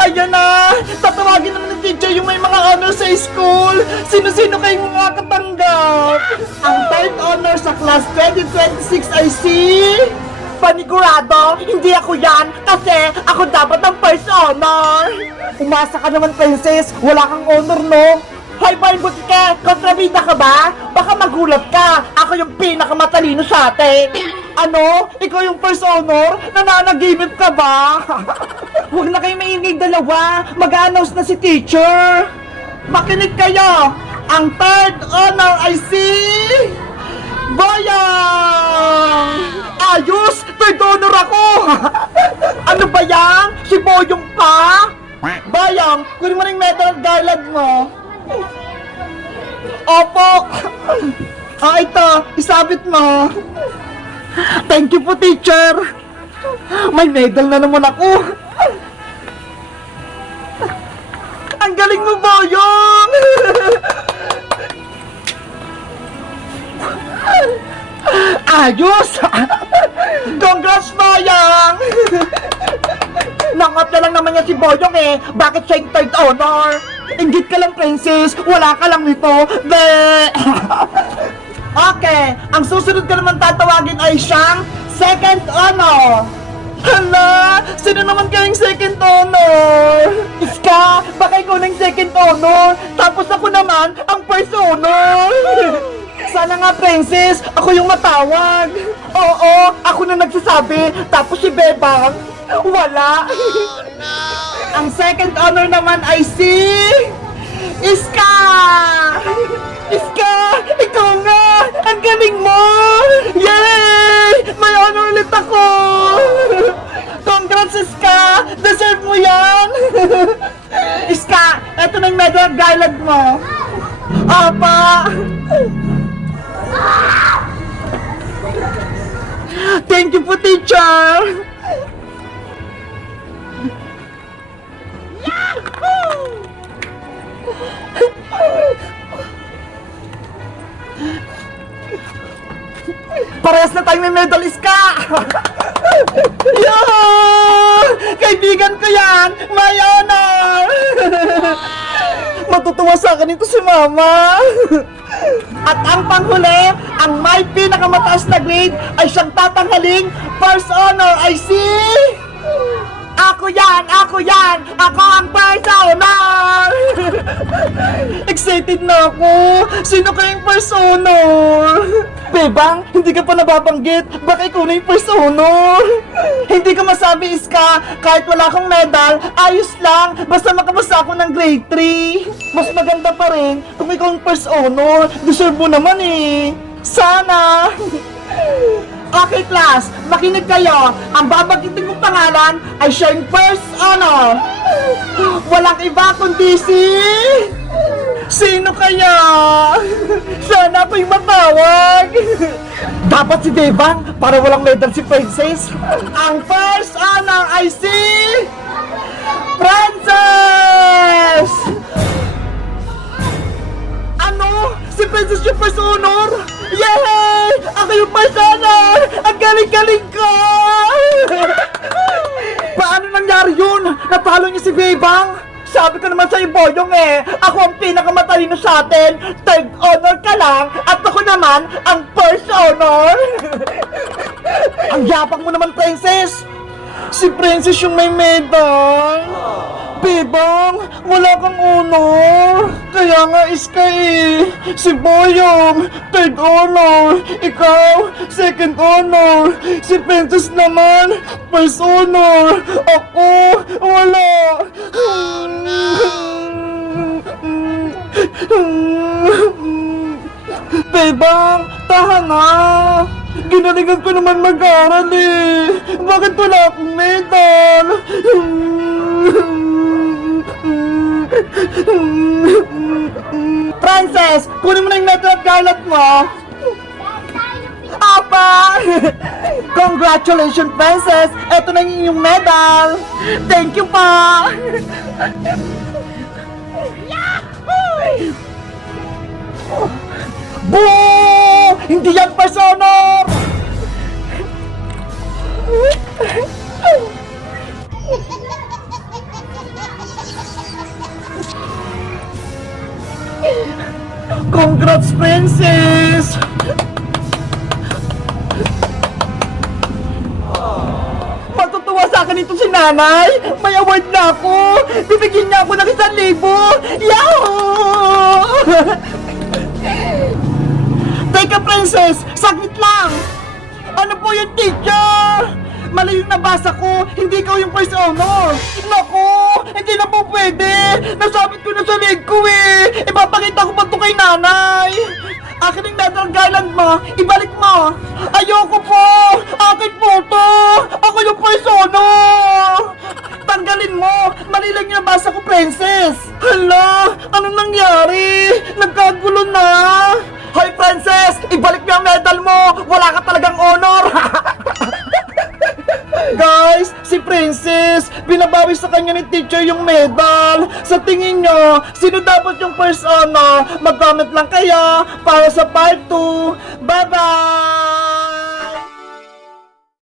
Ayan na! Tatawagin naman ng teacher yung may mga honor sa school! Sino-sino kayong mga katanggap? Ang third honor sa class 2026 ay si... Panigurado, hindi ako yan kasi ako dapat ang first honor! Umasa ka naman, princess! Wala kang honor, no? Hoy, boy, butike! Kontrabida ka ba? Baka magulat ka! Ako yung pinakamatalino sa atin! Ano? Ikaw yung first honor? Nananaginip ka ba? Huwag na kayo maingay dalawa! Mag-a-announce na si teacher! Makinig kayo! Ang third honor ay si... Boyong! Ayos! Third honor ako! Ano ba yan? Si Boyong pa? Boyong, kunin mo rin medal at garland mo. Opo! Ito, isabit mo. Thank you po, teacher. May medal na naman ako. Ang galing mo, Boyong! Ayos! Congrats, Boyong! Nangat na lang naman niya si Boyong eh. Bakit siya yung third honor? Inggit ka lang, princess. Wala ka lang nito. Okay, ang susunod ko naman tatawagin ay siyang second honor. Hala! Sino naman kayong second honor? Iska! Baka ikaw ng second honor. Tapos ako naman ang first honor. Sana nga, princess, ako yung matawag. Oo, ako na nagsasabi. Tapos si Bebang, wala. Oh, no. Ang second honor naman ay si... Iska! Iska! Ikaw nga! Ang galing mo! Yay! May honor ulit ako! Congrats, Iska! Deserve mo yan! Iska, eto na yung medal garland mo. Apa! Thank you po, teacher! Yahoo! Parehas na tayo may medalist ka! Yahoo! Kaibigan ko yan! May honor! Matutuwa sa akin ito si Mama! At ang panghuli, ang may pinakamataas na grade ay siyang tatanghaling first honor ay si... Ako yan! Ako yan! Ako ang first honor! Excited na ako! Sino kayong first honor? Bebang, hindi ka pa nababanggit. Baka ikaw na yung first honor. Hindi ka masabi, Iska. Kahit wala akong medal, ayos lang. Basta makapasa ako ng grade 3. Mas maganda pa rin kung ikaw ang first honor. Deserve mo naman eh. Sana! Okay, class, makinig kayo. Ang babanggitin kong pangalan ay siya yung first honor. Walang iba kundi si... Sino kaya? Sana po yung matawag. Dapat si Devang para walang medal si Princess. Ang first honor ay si... Princess! Ano? Si Princess yung first honor? Yay! Ako yung first honor! Ang galing-galing ko! Paano nangyari yun? Natalo niya si Bebang? Sabi ko naman sa'yo, Boyong eh, ako ang pinakamatalino sa atin. Third honor ka lang, at ako naman ang first honor. Ang yapang mo naman, Princess. Si Princess yung may medal. Bebang, wala kang honor. Kaya nga, Iska eh. Si Boyong, third honor. Ikaw, second honor. Si Princess naman, first honor. Ako, wala. Bebang, taha nga. Ginalingan ko naman mag-aral eh. Bakit wala akong medal? Princess, kunin mo na yung medal at garland mo. Apa! Congratulations, Princess! Ito na yung inyong medal! Thank you pa! Yahoo! Boo! Hindi yan first honor! Congrats, Princess! Matutuwa sa akin ito si nanay! May award na ako! Bibigyan niya ako ng 1,000! Yahoo! Teka, Princess! Saglit lang! Ano po yung teacher? Mali yung nabasa ko! Hindi ikaw yung first honor! Naku! Hindi na po pwede! Nasabit ko na sa leg ko eh! Ipapakita ko pa to kay nanay! Akin yung medal garland mo! Ibalik mo! Ayoko po! Akin po to! Ako yung first honor! Tanggalin mo! Mali lang yung nabasa ko, Princess! Hala! Anong nangyari? Nagkagulo na! Hoy, Princess! Ibalik mo ang medal mo! Wala ka talagang honor! Guys, si Princess, binabawi sa kanya ni teacher yung medal. Sa tingin nyo, sino dapat yung first honor? Mag-comment lang kayo para sa part 2. Bye-bye!